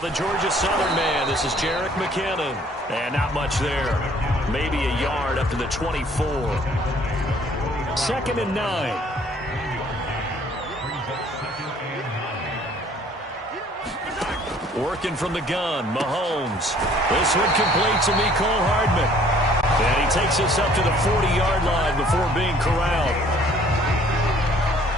Now the Georgia Southern man, this is Jerick McKinnon. And not much there. Maybe a yard up to the 24. 2nd and 9. Working from the gun, Mahomes. This one complete to Mecole Hardman. And he takes us up to the 40-yard line before being corralled.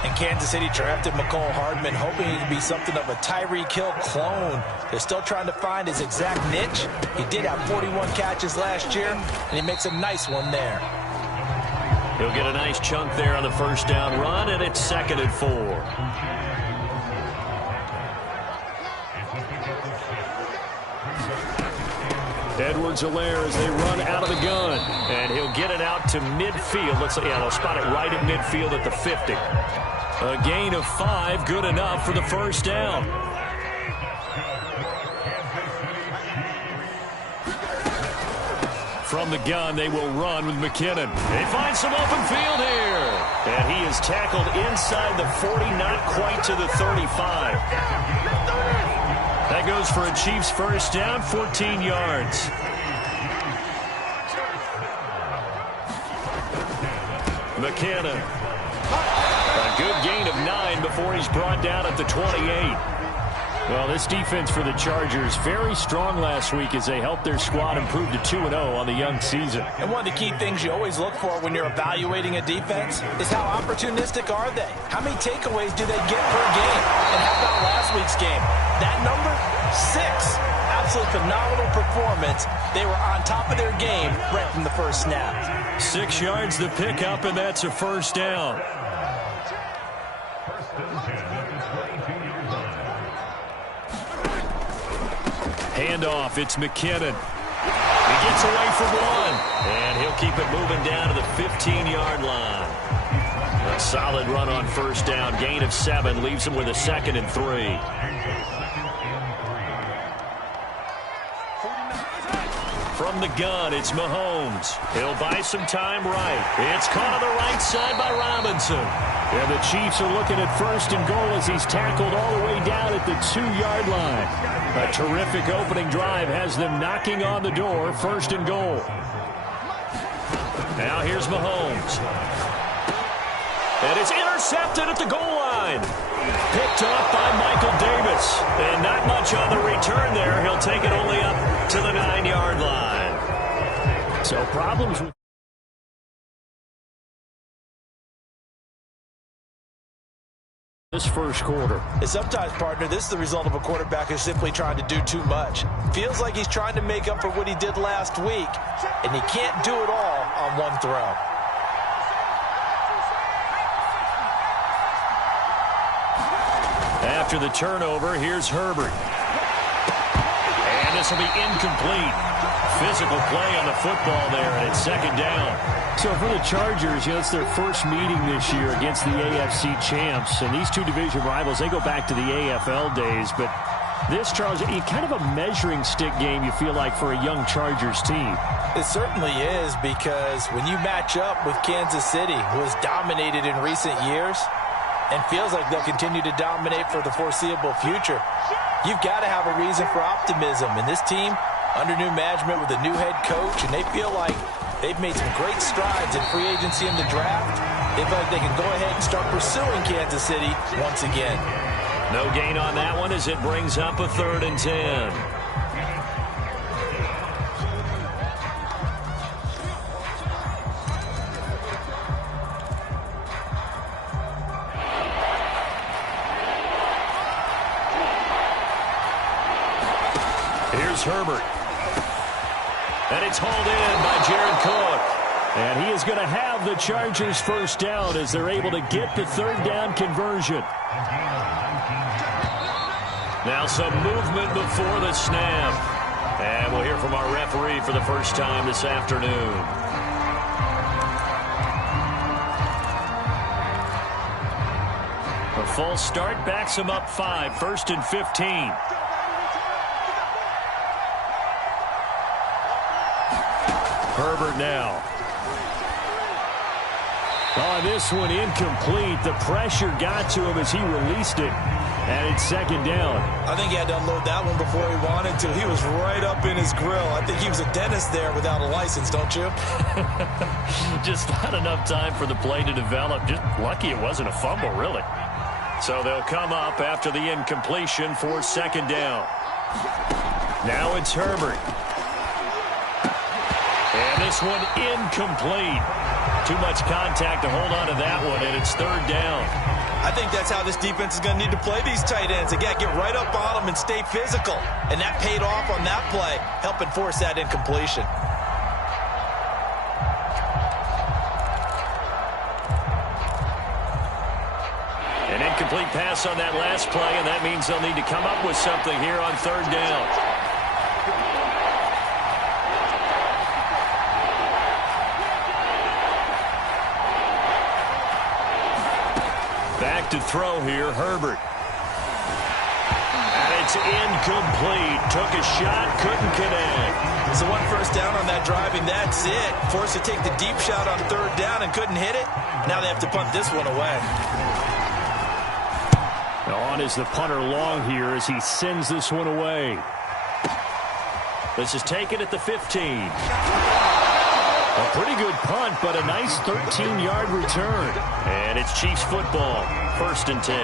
And Kansas City drafted Mecole Hardman, hoping he could be something of a Tyreek Hill clone. They're still trying to find his exact niche. He did have 41 catches last year, and he makes a nice one there. He'll get a nice chunk there on the first down run, and it's 2nd and 4. Edwards-Helaire as they run out of the gun. And he'll get it out to midfield. They'll spot it right at midfield at the 50. A gain of 5, good enough for the first down. From the gun, they will run with McKinnon. They find some open field here. And he is tackled inside the 40, not quite to the 35. That goes for a Chiefs first down, 14 yards. McKinnon. A good gain of 9 before he's brought down at the 28. Well, this defense for the Chargers, very strong last week as they helped their squad improve to 2-0 on the young season. And one of the key things you always look for when you're evaluating a defense is how opportunistic are they? How many takeaways do they get per game? And how about last week's game? That number, 6. Absolute phenomenal performance. They were on top of their game right from the first snap. 6 yards to pick up, and that's a first down. Handoff, it's McKinnon. He gets away for 1, and he'll keep it moving down to the 15-yard line. A solid run on first down. Gain of 7 leaves him with a 2nd and 3. From the gun, it's Mahomes. He'll buy some time right. It's caught on the right side by Robinson. And the Chiefs are looking at 1st and goal as he's tackled all the way down at the 2-yard line. A terrific opening drive has them knocking on the door. 1st and goal. Now here's Mahomes. And it's intercepted at the goal line. Picked off by Michael Davis. And not much on the return there. He'll take it only up to the 9-yard line. So problems with this first quarter. And sometimes, partner, this is the result of a quarterback who's simply trying to do too much. Feels like he's trying to make up for what he did last week, and he can't do it all on one throw. After the turnover, here's Herbert. And this will be incomplete. Physical play on the football there, and it's 2nd down. So for the Chargers, it's their first meeting this year against the AFC champs. And these two division rivals, they go back to the AFL days. But this, Charles, kind of a measuring stick game, you feel like, for a young Chargers team. It certainly is, because when you match up with Kansas City, who has dominated in recent years and feels like they'll continue to dominate for the foreseeable future, you've got to have a reason for optimism. And this team, under new management with a new head coach, and they feel like they've made some great strides in free agency in the draft. They feel like they can go ahead and start pursuing Kansas City once again. No gain on that one as it brings up a 3rd and 10. Here's Herbert. And it's hauled in by Jared Cook. And he is going to have the Chargers first down as they're able to get the 3rd down conversion. Now some movement before the snap. And we'll hear from our referee for the first time this afternoon. A false start backs him up 5, 1st and 15. Herbert now. Oh, this one incomplete. The pressure got to him as he released it. And it's second down. I think he had to unload that one before he wanted to. He was right up in his grill. I think he was a dentist there without a license, don't you? Just not enough time for the play to develop. Just lucky it wasn't a fumble, really. So they'll come up after the incompletion for second down. Now it's Herbert. And this one incomplete. Too much contact to hold on to that one, and it's third down. I think that's how this defense is going to need to play these tight ends. Again, get right up on them and stay physical. And that paid off on that play, helping force that incompletion. An incomplete pass on that last play, and that means they'll need to come up with something here on third down. Back to throw here, Herbert. And it's incomplete. Took a shot, couldn't connect. So one first down on that drive, and that's it. Forced to take the deep shot on third down and couldn't hit it. Now they have to punt this one away. On is the punter long here as he sends this one away. This is taken at the 15. A pretty good punt, but a nice 13-yard return. And it's Chiefs football, 1st and 10.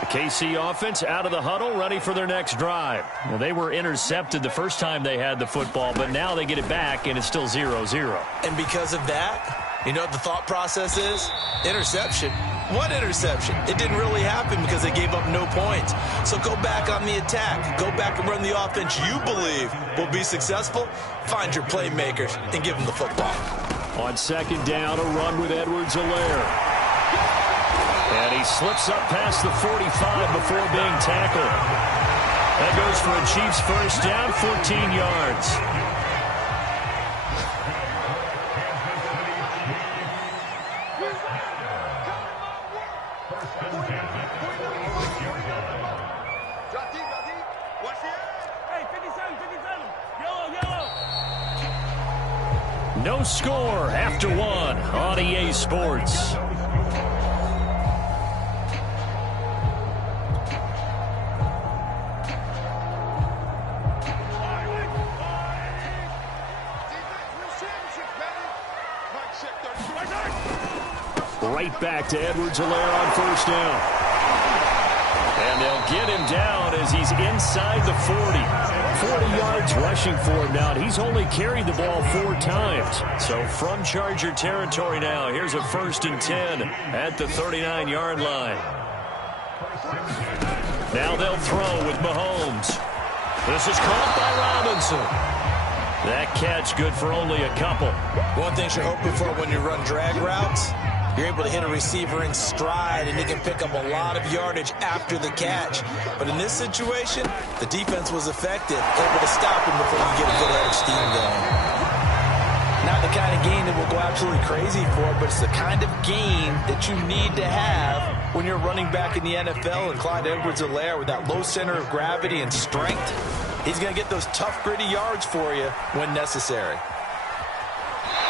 The KC offense out of the huddle, ready for their next drive. Well, they were intercepted the first time they had the football, but now they get it back, and it's still 0-0. And because of that, you know what the thought process is? Interception. What interception? It didn't really happen because they gave up no points. So go back on the attack. Go back and run the offense you believe will be successful. Find your playmakers and give them the football. On second down, a run with Edwards-Helaire. And he slips up past the 45 before being tackled. That goes for a Chiefs first down, 14 yards. No score after one on EA Sports. Right back to Edwards-Helaire on first down. And they'll get him down as he's inside the 40. 40 yards rushing for him now, and he's only carried the ball 4 times. So from Charger territory now, here's a 1st and 10 at the 39-yard line. Now they'll throw with Mahomes. This is caught by Robinson. That catch good for only a couple. One thing you're hoping for when you run drag routes, you're able to hit a receiver in stride, and he can pick up a lot of yardage after the catch. But in this situation, the defense was effective, able to stop him before you get a good head of steam going. Not the kind of game that we'll go absolutely crazy for, but it's the kind of game that you need to have when you're running back in the NFL. And Clyde Edwards-Helaire, with that low center of gravity and strength, he's going to get those tough, gritty yards for you when necessary.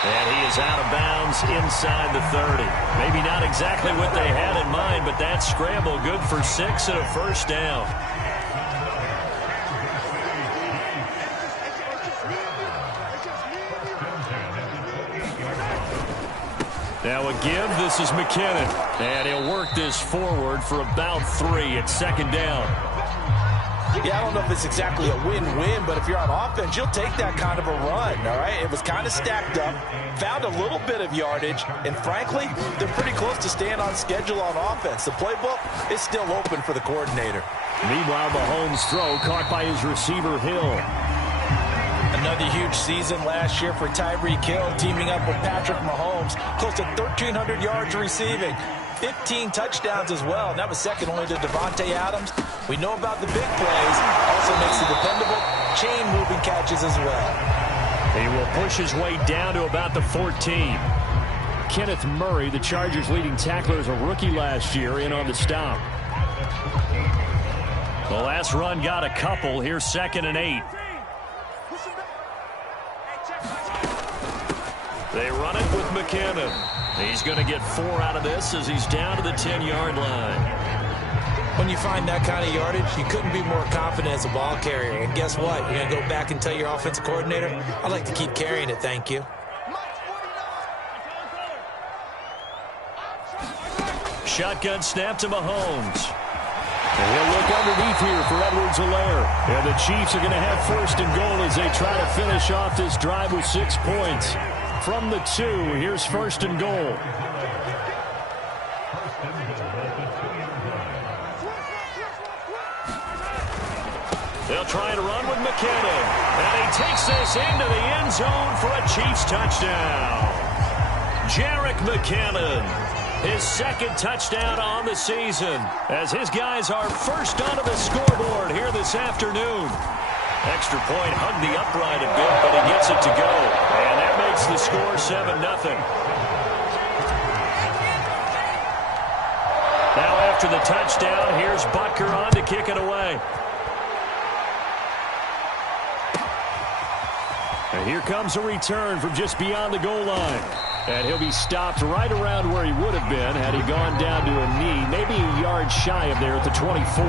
And he is out of bounds inside the 30. Maybe not exactly what they had in mind, but that scramble good for 6 and a first down. Now a give. This is McKinnon. And he'll work this forward for about 3 at second down. Yeah, I don't know if it's exactly a win-win, but if you're on offense, you'll take that kind of a run, all right? It was kind of stacked up, found a little bit of yardage, and frankly, they're pretty close to staying on schedule on offense. The playbook is still open for the coordinator. Meanwhile, Mahomes' throw caught by his receiver, Hill. Another huge season last year for Tyreek Hill, teaming up with Patrick Mahomes, close to 1,300 yards receiving. 15 touchdowns as well, and that was second only to Devontae Adams. We know about the big plays, also makes the dependable chain-moving catches as well. He will push his way down to about the 14. Kenneth Murray, the Chargers' leading tackler, is a rookie last year, in on the stop. The last run got a couple. Here's 2nd and 8. They run it with McKinnon. He's going to get 4 out of this as he's down to the 10-yard line. When you find that kind of yardage, you couldn't be more confident as a ball carrier. And guess what? You're going to go back and tell your offensive coordinator, I'd like to keep carrying it, thank you. Shotgun snap to Mahomes. And he'll look underneath here for Edwards-Helaire. And the Chiefs are going to have first and goal as they try to finish off this drive with 6 points. From the 2, here's first and goal. They'll try to run with McKinnon. And he takes this into the end zone for a Chiefs touchdown. Jerick McKinnon, his second touchdown on the season, as his guys are first onto the scoreboard here this afternoon. Extra point hugged the upright a bit, but he gets it to go. And that makes the score 7-0. Now after the touchdown, here's Butker on to kick it away. And here comes a return from just beyond the goal line. And he'll be stopped right around where he would have been had he gone down to a knee, maybe a yard shy of there at the 24.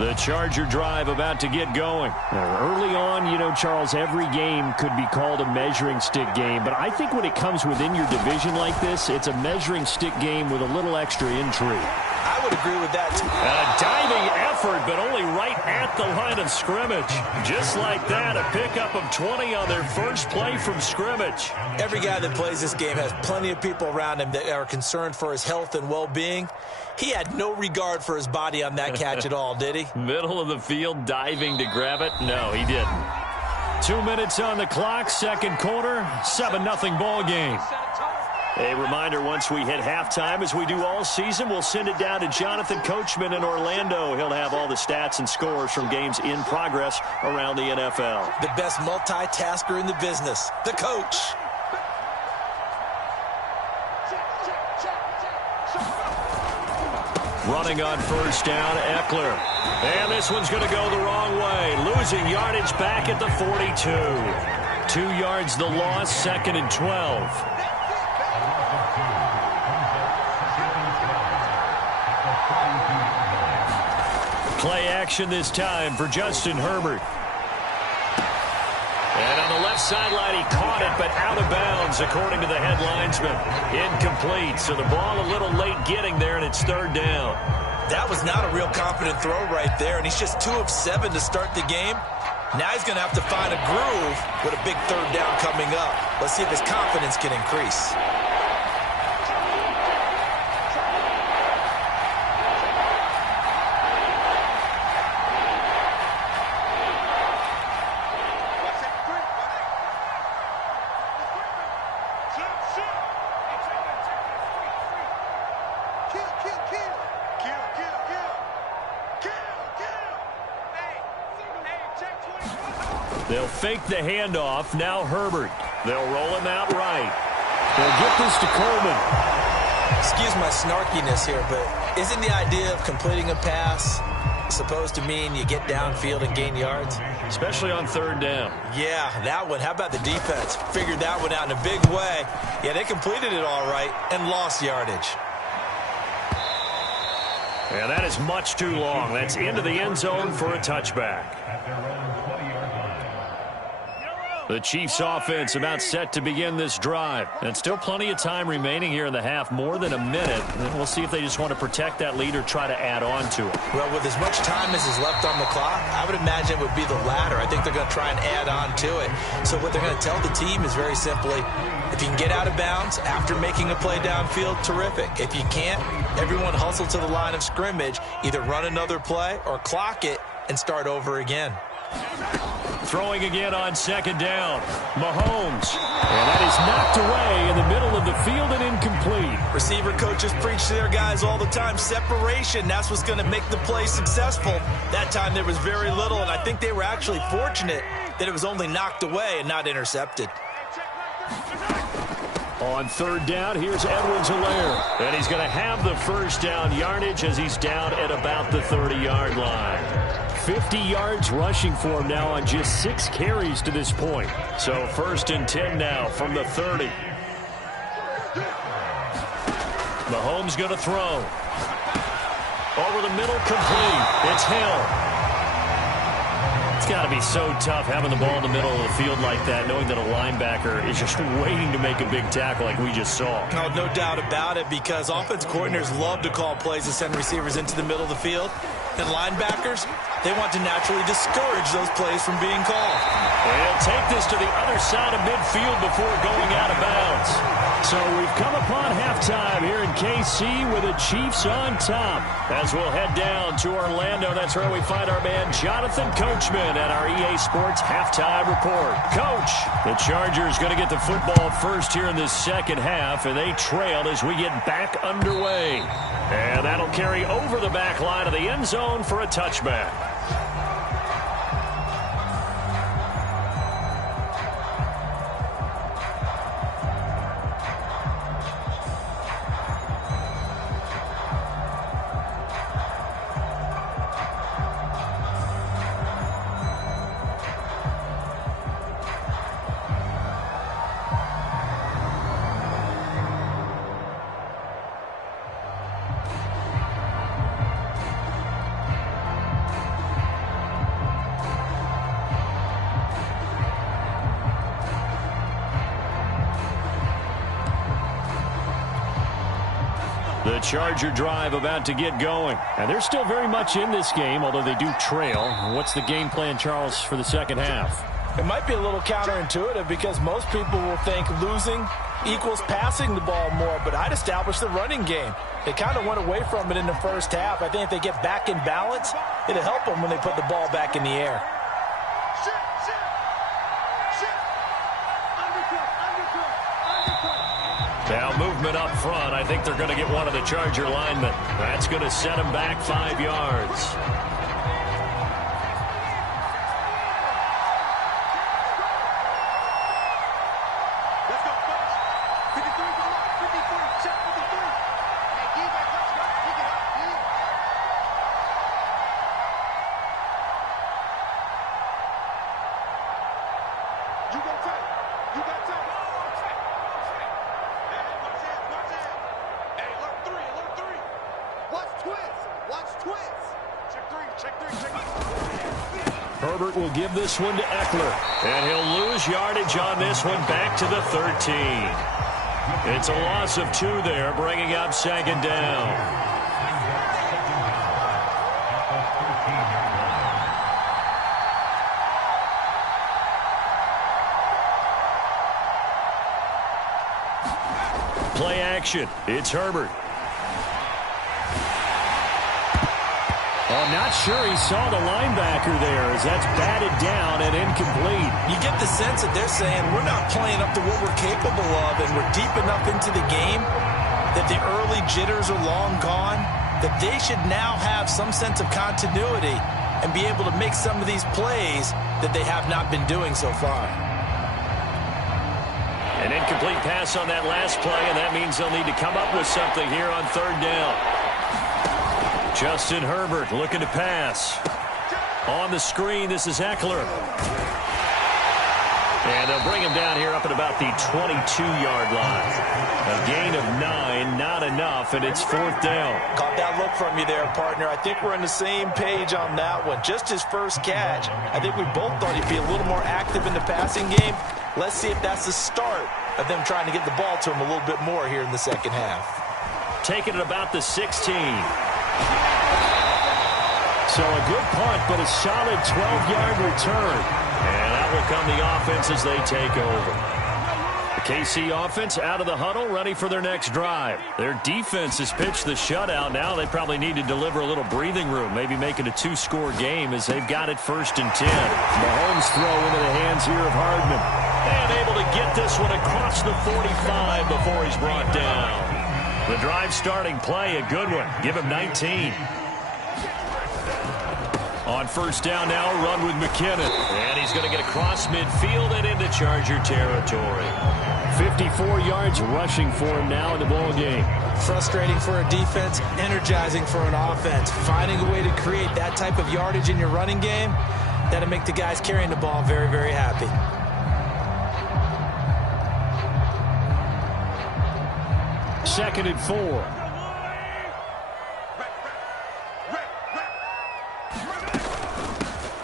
The Charger drive about to get going. Early on, you know, Charles, every game could be called a measuring stick game. But I think when it comes within your division like this, it's a measuring stick game with a little extra intrigue. I would agree with that. A diving effort, but only right at the line of scrimmage. Just like that, a pickup of 20 on their first play from scrimmage. Every guy that plays this game has plenty of people around him that are concerned for his health and well-being. He had no regard for his body on that catch at all, did he? Middle of the field, diving to grab it? No, he didn't. 2 minutes on the clock, second quarter, 7-0 ball game. A reminder, once we hit halftime, as we do all season, we'll send it down to Jonathan Coachman in Orlando. He'll have all the stats and scores from games in progress around the NFL. The best multitasker in the business, the coach. Running on first down, Eckler. And this one's going to go the wrong way. Losing yardage back at the 42. 2 yards the loss, 2nd and 12. Play action this time for Justin Herbert. And on the left sideline, he caught it, but out of bounds, according to the head linesman. Incomplete, so the ball a little late getting there, and it's 3rd down. That was not a real confident throw right there, and he's just 2 of 7 to start the game. Now he's going to have to find a groove with a big 3rd down coming up. Let's see if his confidence can increase. They'll fake the handoff. Now Herbert. They'll roll him out right. They'll get this to Coleman. Excuse my snarkiness here, but isn't the idea of completing a pass supposed to mean you get downfield and gain yards? Especially on 3rd down. Yeah, that one. How about the defense? Figured that one out in a big way. Yeah, they completed it all right and lost yardage. And that is much too long. That's into the end zone for a touchback. The Chiefs offense about set to begin this drive. And still plenty of time remaining here in the half, more than a minute. And we'll see if they just want to protect that lead or try to add on to it. Well, with as much time as is left on the clock, I would imagine it would be the latter. I think they're going to try and add on to it. So what they're going to tell the team is very simply, if you can get out of bounds after making a play downfield, terrific. If you can't, everyone hustle to the line of scrimmage, either run another play or clock it and start over again. Throwing again on 2nd down. Mahomes. And that is knocked away in the middle of the field and incomplete. Receiver coaches preach to their guys all the time. Separation, that's what's going to make the play successful. That time there was very little, and I think they were actually fortunate that it was only knocked away and not intercepted. On third down, here's Edwards-Helaire. And he's going to have the first down yardage as he's down at about the 30-yard line. 50 yards rushing for him now on just 6 carries to this point. So first and 10 now from the 30. Mahomes going to throw. Over the middle, complete. It's Hill. It's got to be so tough having the ball in the middle of the field like that, knowing that a linebacker is just waiting to make a big tackle like we just saw. No doubt about it, because offense coordinators love to call plays and send receivers into the middle of the field. And linebackers, they want to naturally discourage those plays from being called. They'll take this to the other side of midfield before going out of bounds. So we've come upon halftime here in KC with the Chiefs on top. As we'll head down to Orlando, that's where we find our man Jonathan Coachman at our EA Sports Halftime Report. Coach, the Chargers going to get the football first here in this second half, and they trail as we get back underway. And that'll carry over the back line of the end zone for a touchback. The Charger drive about to get going. And they're still very much in this game, although they do trail. What's the game plan, Charles, for the second half? It might be a little counterintuitive because most people will think losing equals passing the ball more, but I'd establish the running game. They kind of went away from it in the first half. I think if they get back in balance, it'll help them when they put the ball back in the air. Now movement up front. I think they're going to get one of the Charger linemen. That's going to set them back 5 yards. Herbert will give this one to Eckler. And he'll lose yardage on this one back to the 13. It's a loss of 2 there, bringing up second down. Play action. It's Herbert. I'm not sure he saw the linebacker there as that's batted down and incomplete. You get the sense that they're saying we're not playing up to what we're capable of, and we're deep enough into the game that the early jitters are long gone, that they should now have some sense of continuity and be able to make some of these plays that they have not been doing so far. An incomplete pass on that last play, and that means they'll need to come up with something here on third down. Justin Herbert looking to pass. On the screen, this is Eckler. And they'll bring him down here up at about the 22-yard line. A gain of 9, not enough, and it's fourth down. Caught that look from you there, partner. I think we're on the same page on that one. Just his first catch. I think we both thought he'd be a little more active in the passing game. Let's see if that's the start of them trying to get the ball to him a little bit more here in the second half. Taking it about the 16. So a good punt, but a solid 12-yard return. And out will come the offense as they take over. The KC offense out of the huddle, ready for their next drive. Their defense has pitched the shutout. Now they probably need to deliver a little breathing room, maybe make it a 2-score game as they've got it first and 10. Mahomes throw into the hands here of Hardman. And able to get this one across the 45 before he's brought down. The drive starting play, a good one. Give him 19. On first down now, a run with McKinnon. And he's going to get across midfield and into Charger territory. 54 yards yards rushing for him now in the ball game. Frustrating for a defense, energizing for an offense. Finding a way to create that type of yardage in your running game, that'll make the guys carrying the ball very, very happy. Second and 4.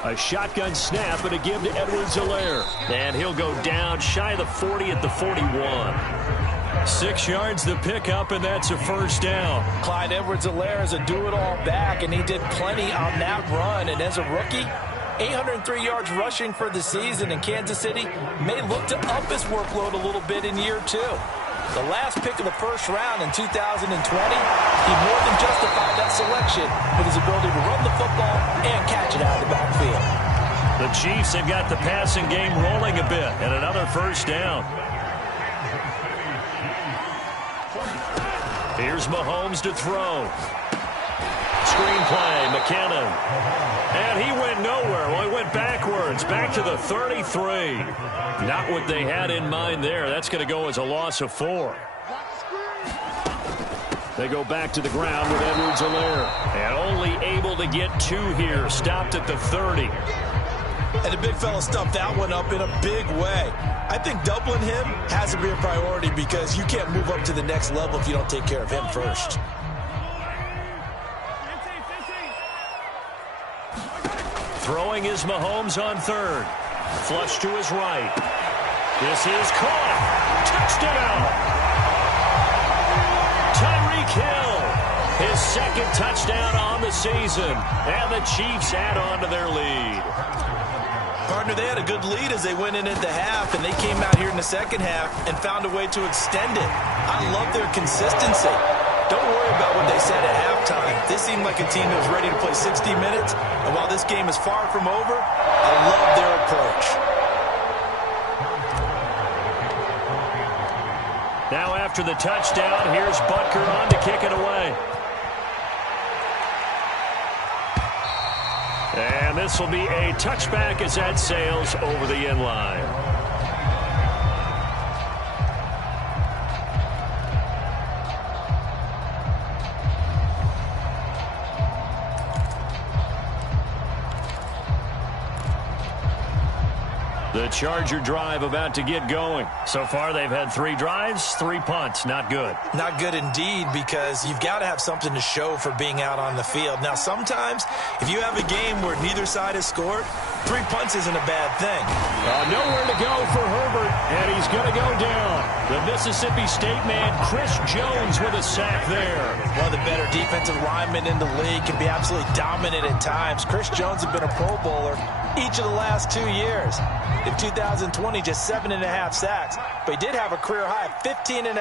A shotgun snap and a give to Edwards-Helaire. And he'll go down shy of the 40 at the 41. 6 yards the pickup, and that's a first down. Clyde Edwards-Helaire is a do-it-all back, and he did plenty on that run. And as a rookie, 803 yards rushing for the season, in Kansas City may look to up his workload a little bit in year 2. The last pick of the first round in 2020, he more than justified that selection with his ability to run the football and catch it out of the backfield. The Chiefs have got the passing game rolling a bit, and another first down. Here's Mahomes to throw. Screenplay, McKinnon. And he went nowhere. Well, he went backwards, back to the 33. Not what they had in mind there. That's going to go as a loss of 4. They go back to the ground with Edwards-Helaire. And only able to get 2 here. Stopped at the 30. And the big fella stuffed that one up in a big way. I think doubling him has to be a priority because you can't move up to the next level if you don't take care of him first. Throwing is Mahomes on third. Flush to his right. This is caught. Touchdown. Tyreek Hill. His second touchdown on the season. And the Chiefs add on to their lead. Partner, they had a good lead as they went in at the half, and they came out here in the second half and found a way to extend it. I love their consistency. Don't worry about what they said at halftime. They seemed like a team that was ready to play 60 minutes, and while this game is far from over, I love their approach. Now after the touchdown, here's Butker on to kick it away. And this will be a touchback as that sails over the end line. The Charger drive about to get going. So far, they've had 3 drives, 3 punts. Not good. Not good indeed, because you've got to have something to show for being out on the field. Now, sometimes, if you have a game where neither side has scored, 3 punts isn't a bad thing. Nowhere to go for Herbert, and he's going to go down. The Mississippi State man, Chris Jones, with a sack there. One of the better defensive linemen in the league, can be absolutely dominant at times. Chris Jones has been a Pro Bowler each of the last 2 years. In 2020, just 7.5 sacks, but he did have a career high of 15.5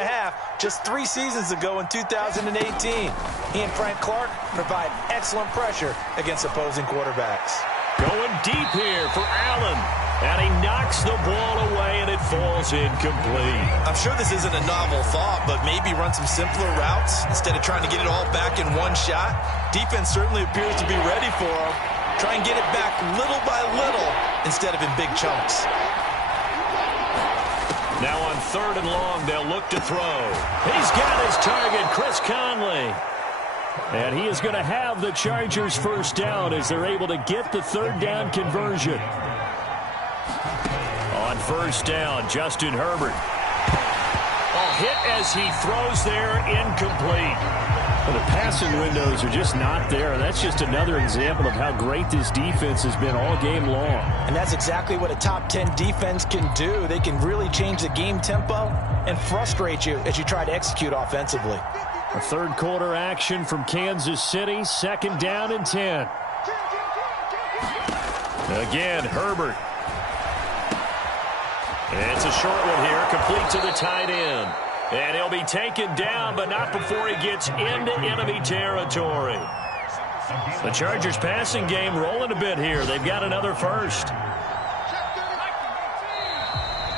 just 3 seasons ago in 2018. He and Frank Clark provide excellent pressure against opposing quarterbacks. Going deep here for Allen. And he knocks the ball away, and it falls incomplete. I'm sure this isn't a novel thought, but maybe run some simpler routes instead of trying to get it all back in one shot. Defense certainly appears to be ready for him. Try and get it back little by little instead of in big chunks. Now on 3rd and long, they'll look to throw. He's got his target, Chris Conley. And he is going to have the Chargers first down as they're able to get the 3rd down conversion. On 1st down, Justin Herbert. A hit as he throws there, incomplete. Well, the passing windows are just not there. That's just another example of how great this defense has been all game long. And that's exactly what a top 10 defense can do. They can really change the game tempo and frustrate you as you try to execute offensively. A 3rd quarter action from Kansas City. 2nd down and 10. Again, Herbert. It's a short one here, complete to the tight end. And he'll be taken down, but not before he gets into enemy territory. The Chargers passing game rolling a bit here. They've got another first.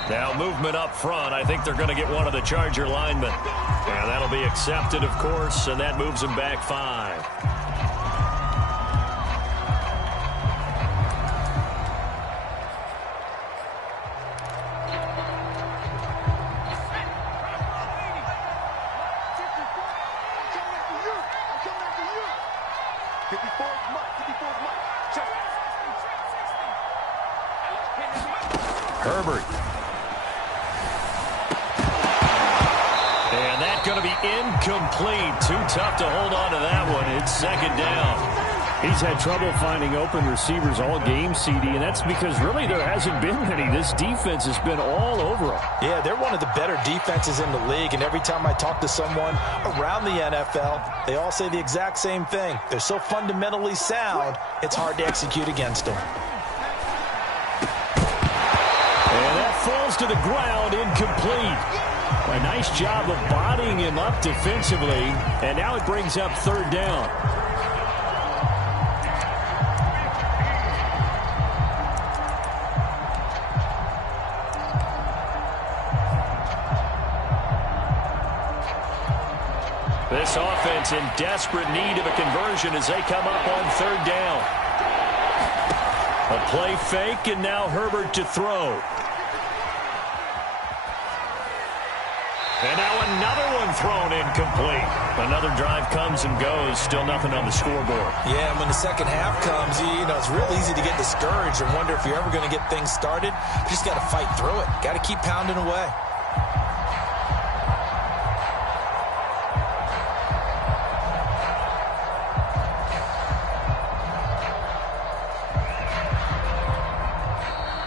Now movement up front. I think they're going to get one of the Charger linemen. And that'll be accepted, of course, and that moves them back 5. Herbert. And that's going to be incomplete. Too tough to hold on to that one. It's second down. He's had trouble finding open receivers all game, CD, and that's because really there hasn't been many. This defense has been all over him. Yeah, they're one of the better defenses in the league, and every time I talk to someone around the NFL, they all say the exact same thing. They're so fundamentally sound, it's hard to execute against them. And that falls to the ground, incomplete. A nice job of bodying him up defensively, and now it brings up third down. This offense in desperate need of a conversion as they come up on third down. A play fake, and now Herbert to throw. And now another one thrown incomplete. Another drive comes and goes. Still nothing on the scoreboard. Yeah, and when the second half comes, you know, it's real easy to get discouraged and wonder if you're ever going to get things started. You just got to fight through it. Got to keep pounding away.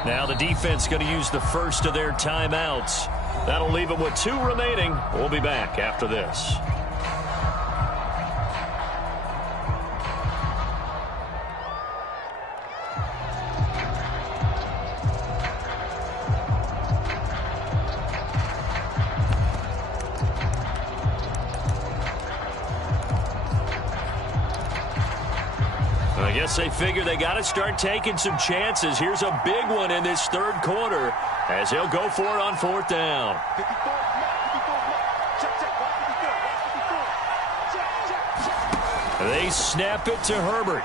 Now the defense going to use the first of their timeouts. That'll leave them with 2 remaining. We'll be back after this. I guess they figure they got to start taking some chances. Here's a big one in this third quarter as he'll go for it on fourth down. They snap it to Herbert.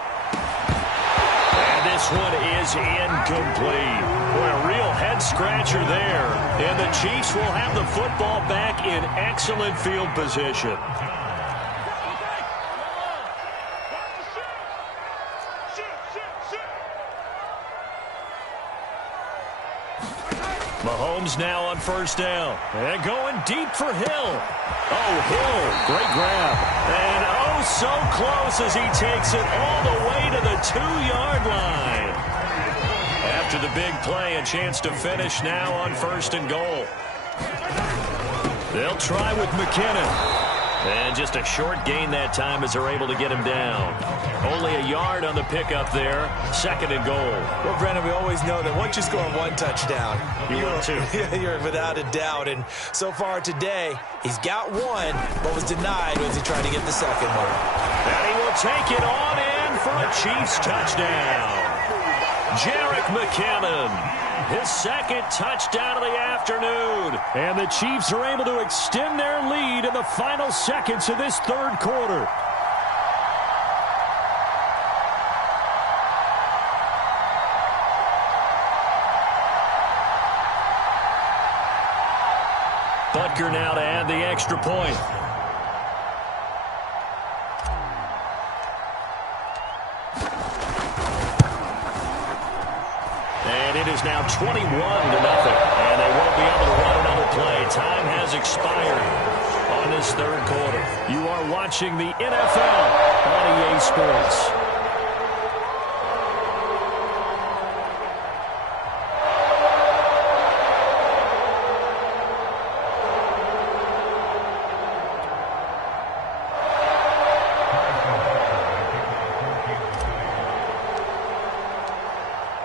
And this one is incomplete. Boy, a real head-scratcher there. And the Chiefs will have the football back in excellent field position. Mahomes now on first down. And going deep for Hill. Oh, Hill, great grab. And oh, so close as he takes it all the way to the 2-yard line. After the big play, a chance to finish now on first and goal. They'll try with McKinnon. And just a short gain that time as they're able to get him down. Only a yard on the pickup there. Second and goal. Well, Brandon, we always know that once you score 1 touchdown, you're without a doubt. And so far today, he's got 1, but was denied as he tried to get the second one. And he will take it on in for a Chiefs touchdown. Jerick McKinnon, his second touchdown of the afternoon. And the Chiefs are able to extend their lead in the final seconds of this third quarter. Butker now to add the extra point. And it is now 21-0. And they won't be able to run another play. Time has expired on this third quarter. You are watching the NFL on EA Sports.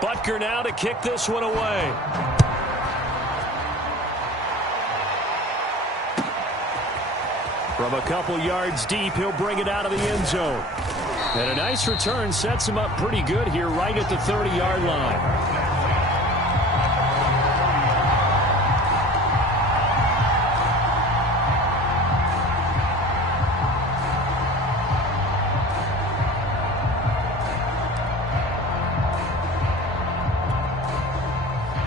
Butker now to kick this one away. From a couple yards deep, he'll bring it out of the end zone. And a nice return sets him up pretty good here right at the 30-yard line.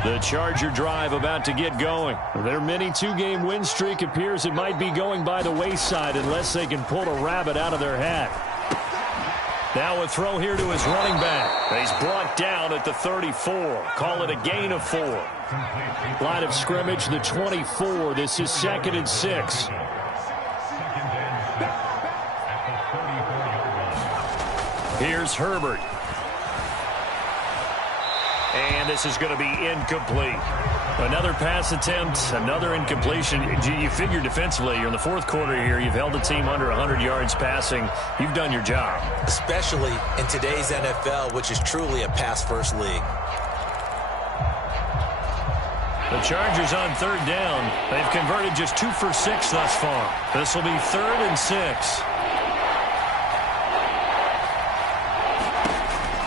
The Charger drive about to get going. Their mini 2-game win streak appears it might be going by the wayside unless they can pull a rabbit out of their hat. Now a throw here to his running back. He's brought down at the 34. Call it a gain of 4. Line of scrimmage, the 24. This is 2nd and 6. Here's Herbert. And this is going to be incomplete. Another pass attempt, another incompletion. You figure defensively, you're in the fourth quarter here. You've held the team under 100 yards passing. You've done your job. Especially in today's NFL, which is truly a pass-first league. The Chargers on 3rd down. They've converted just 2 for 6 thus far. This will be 3rd and 6.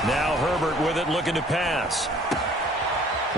Now Herbert with it, looking to pass.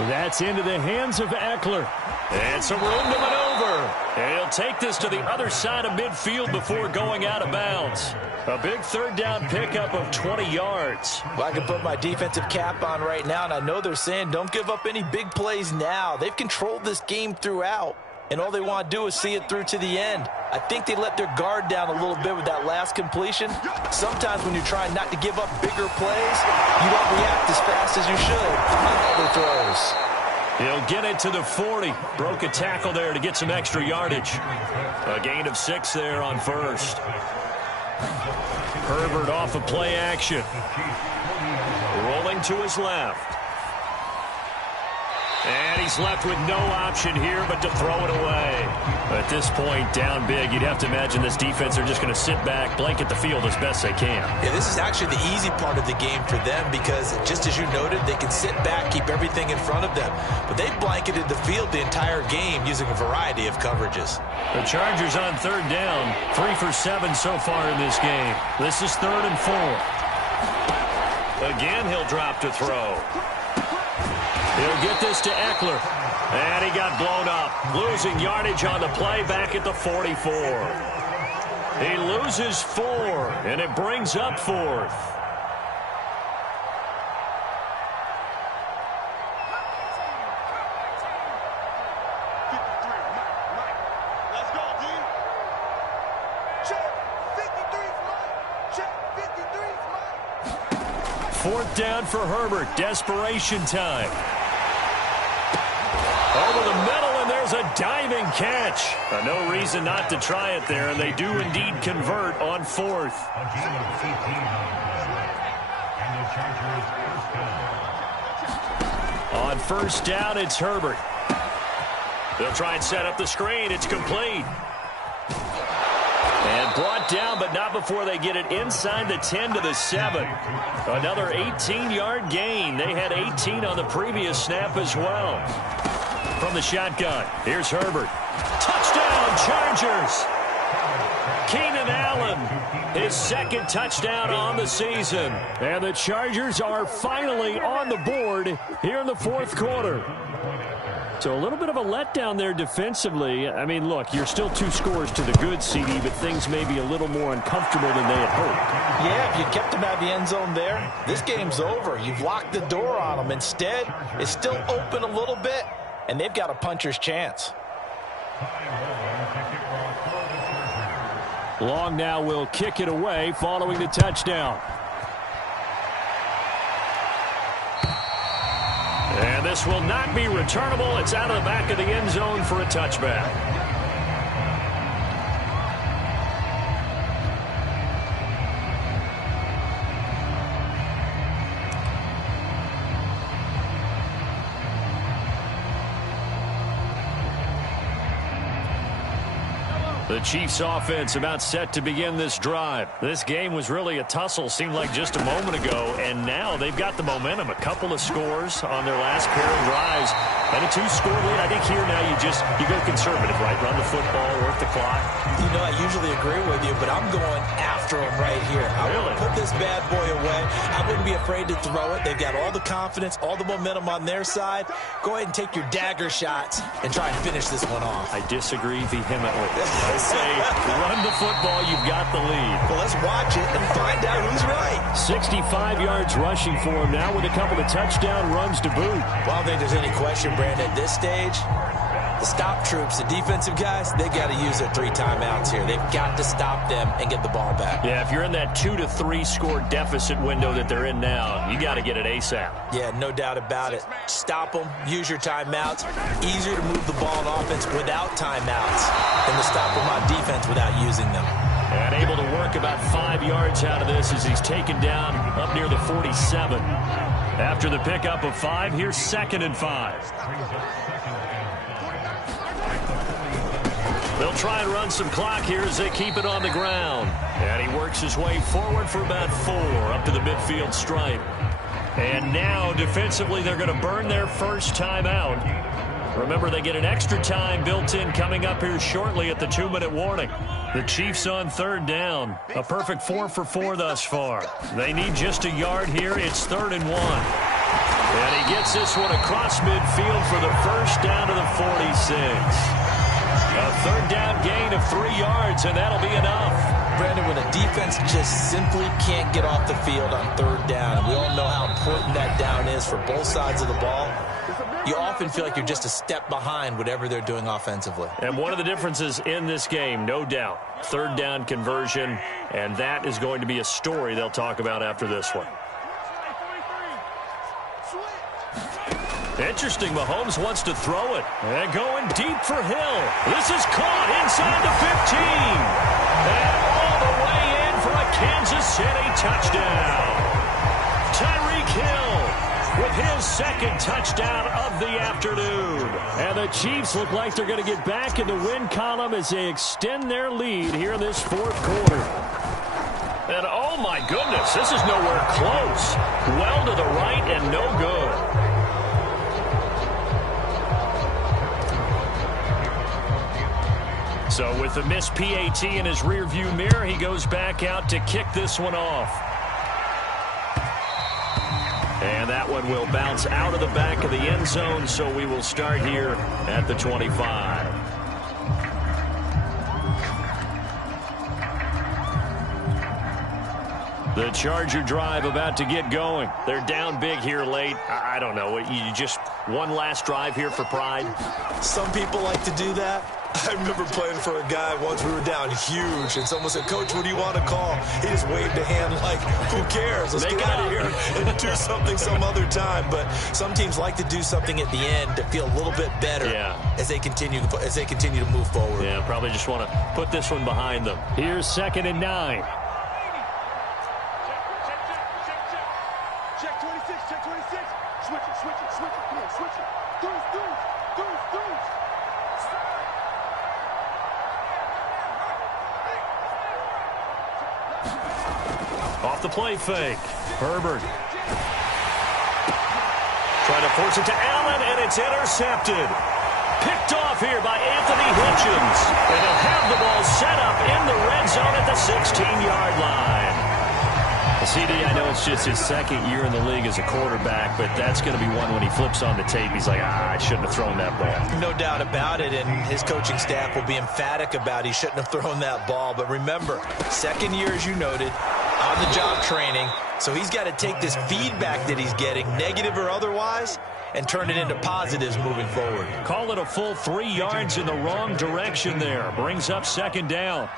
That's into the hands of Eckler. And some room to maneuver. And he'll take this to the other side of midfield before going out of bounds. A big 3rd down pickup of 20 yards. Well, I can put my defensive cap on right now, and I know they're saying don't give up any big plays now. They've controlled this game throughout, and all they want to do is see it through to the end. I think they let their guard down a little bit with that last completion. Sometimes when you're trying not to give up bigger plays, you don't react as fast as you should on other throws. He'll get it to the 40. Broke a tackle there to get some extra yardage. A gain of 6 there on 1st. Herbert off of play action. Rolling to his left. And he's left with no option here but to throw it away. At this point, down big, you'd have to imagine this defense are just going to sit back, blanket the field as best they can. Yeah, this is actually the easy part of the game for them because, just as you noted, they can sit back, keep everything in front of them. But they've blanketed the field the entire game using a variety of coverages. The Chargers on 3rd down, 3 for 7 so far in this game. This is 3rd and 4. Again, he'll drop to throw. He'll get this to Eckler. And he got blown up. Losing yardage on the play back at the 44. He loses 4, and it brings up 4th. Let's go, D. Check 53, 4th down for Herbert. Desperation time. Over the middle, and there's a diving catch. No reason not to try it there, and they do indeed convert on 4th. On 1st down, it's Herbert. They'll try and set up the screen. It's complete. And brought down, but not before they get it inside the 10 to the 7. Another 18-yard gain. They had 18 on the previous snap as well. From the shotgun, here's Herbert. Touchdown, Chargers! Keenan Allen, his 2nd touchdown on the season. And the Chargers are finally on the board here in the 4th quarter. So a little bit of a letdown there defensively. I mean, look, you're still 2 scores to the good, CD, but things may be a little more uncomfortable than they had hoped. Yeah, if you kept them out of the end zone there, this game's over. You've locked the door on them. Instead, it's still open a little bit, and they've got a puncher's chance. Long now will kick it away following the touchdown. And this will not be returnable. It's out of the back of the end zone for a touchback. The Chiefs offense about set to begin this drive. This game was really a tussle, seemed like just a moment ago, and now they've got the momentum. A couple of scores on their last pair of drives and a 2-score lead. I think here now you go conservative, right? Run the football, work the clock. You know, I usually agree with you, but I'm going after him right here. I Really? want to put this bad boy away. I wouldn't be afraid to throw it. They've got all the confidence, all the momentum on their side. Go ahead and take your dagger shots and try and finish this one off. I disagree vehemently. I say run the football, you've got the lead. Well, let's watch it and find out who's right. 65 yards rushing for him now with a couple of touchdown runs to boot. Well, I don't think there's any question, Brandon, at this stage, The stop troops, the defensive guys, they got to use their 3 timeouts here. They've got to stop them and get the ball back. Yeah, if you're in that 2 to 3 score deficit window that they're in now, you got to get it ASAP. Yeah, no doubt about it. Stop them, use your timeouts. Easier to move the ball on offense without timeouts than to stop them on defense without using them. And able to work about 5 yards out of this as he's taken down up near the 47. After the pickup of 5, here's 2nd and 5. They'll try and run some clock here as they keep it on the ground. And he works his way forward for about 4 up to the midfield stripe. And now defensively they're going to burn their first timeout. Remember, they get an extra time built in coming up here shortly at the 2-minute warning. The Chiefs on 3rd down. A perfect 4 for 4 thus far. They need just a yard here. It's 3rd and 1. And he gets this one across midfield for the first down to the 46. A 3rd down gain of 3 yards, and that'll be enough. Brandon, when a defense just simply can't get off the field on 3rd down, and we all know how important that down is for both sides of the ball, you often feel like you're just a step behind whatever they're doing offensively. And one of the differences in this game, no doubt, 3rd down conversion, and that is going to be a story they'll talk about after this one. Interesting, Mahomes wants to throw it. And going deep for Hill. This is caught inside the 15. And all the way in for a Kansas City touchdown. Tyreek Hill with his 2nd touchdown of the afternoon. And the Chiefs look like they're going to get back in the win column as they extend their lead here in this 4th quarter. And oh my goodness, this is nowhere close. Well to the right and no good. So with the missed PAT in his rearview mirror, he goes back out to kick this one off. And that one will bounce out of the back of the end zone, so we will start here at the 25. The Charger drive about to get going. They're down big here late. I don't know. You just one last drive here for pride? Some people like to do that. I remember playing for a guy once. We were down huge, and someone said, "Coach, what do you want to call?" He just waved a hand like, "Who cares? Let's get out of here and do something some other time." But some teams like to do something at the end to feel a little bit better as they continue to move forward. Yeah, probably just want to put this one behind them. Here's 2nd and 9. Check 26, check 26. Switch it, switch it, switch it. Come on, switch it. Deuce. Off the play fake. Herbert. Trying to force it to Allen, and it's intercepted. Picked off here by Anthony Hitchens. And he'll have the ball set up in the red zone at the 16-yard line. CD, I know it's just his 2nd year in the league as a quarterback, but that's going to be one when he flips on the tape. He's like, I shouldn't have thrown that ball. No doubt about it, and his coaching staff will be emphatic about he shouldn't have thrown that ball. But remember, 2nd year, as you noted, on-the-job training, so he's got to take this feedback that he's getting, negative or otherwise, and turn it into positives moving forward. Call it a full 3 yards in the wrong direction there. Brings up 2nd down.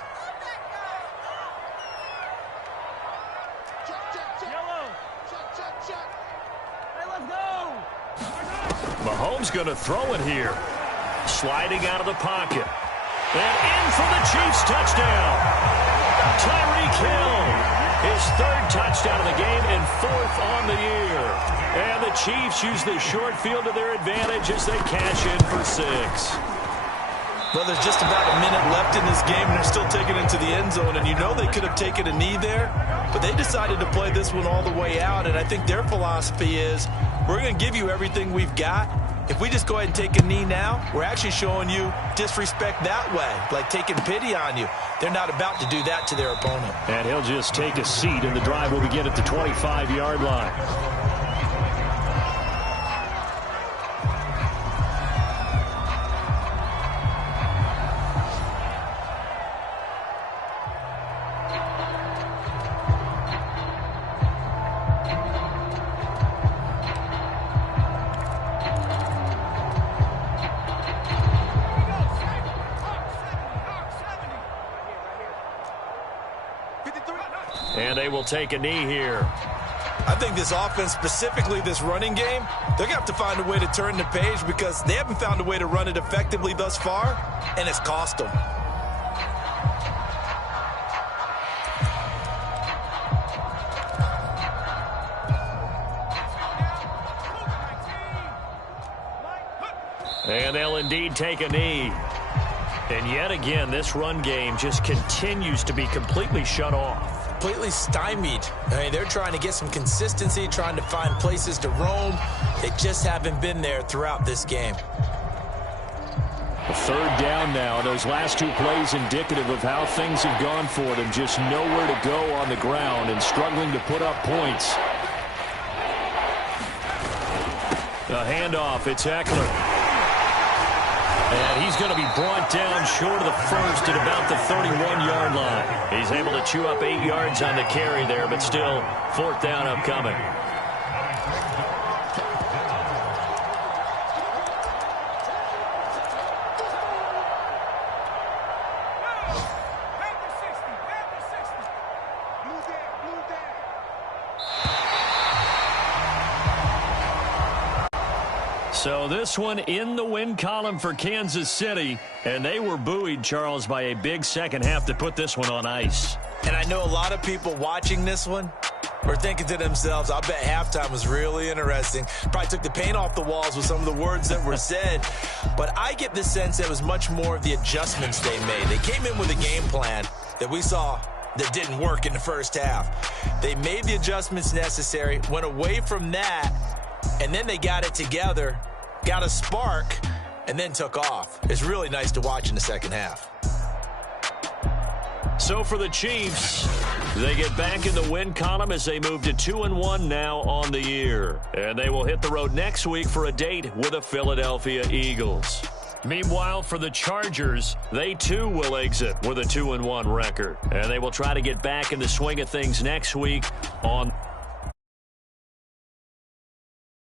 Mahomes going to throw it here. Sliding out of the pocket. And in for the Chiefs touchdown. Tyreek Hill, his 3rd touchdown of the game and 4th on the year. And the Chiefs use the short field to their advantage as they cash in for 6. Well, there's just about a minute left in this game, and they're still taking it into the end zone. And you know they could have taken a knee there, but they decided to play this one all the way out. And I think their philosophy is, we're going to give you everything we've got. If we just go ahead and take a knee now, we're actually showing you disrespect that way, like taking pity on you. They're not about to do that to their opponent. And he'll just take a seat, and the drive will begin at the 25-yard line. And they will take a knee here. I think this offense, specifically this running game, they're going to have to find a way to turn the page because they haven't found a way to run it effectively thus far, and it's cost them. And they'll indeed take a knee. And yet again, this run game just continues to be completely shut off. Completely stymied. I mean, they're trying to get some consistency, trying to find places to roam. They just haven't been there throughout this game. A third down now. Those last two plays indicative of how things have gone for them. Just nowhere to go on the ground and struggling to put up points. A handoff. It's Eckler. And he's going to be brought down short of the first at about the 31-yard line. He's able to chew up 8 yards on the carry there, but still fourth down upcoming. So this one in the win column for Kansas City, and they were buoyed, Charles, by a big second half to put this one on ice. And I know a lot of people watching this one were thinking to themselves, I bet halftime was really interesting. Probably took the paint off the walls with some of the words that were said. But I get the sense that it was much more of the adjustments they made. They came in with a game plan that we saw that didn't work in the first half. They made the adjustments necessary, went away from that, and then they got it together, got a spark, and then took off. It's really nice to watch in the second half. So for the Chiefs, they get back in the win column as they move to 2-1 now on the year. And they will hit the road next week for a date with the Philadelphia Eagles. Meanwhile, for the Chargers, they too will exit with a 2-1 record. And they will try to get back in the swing of things next week on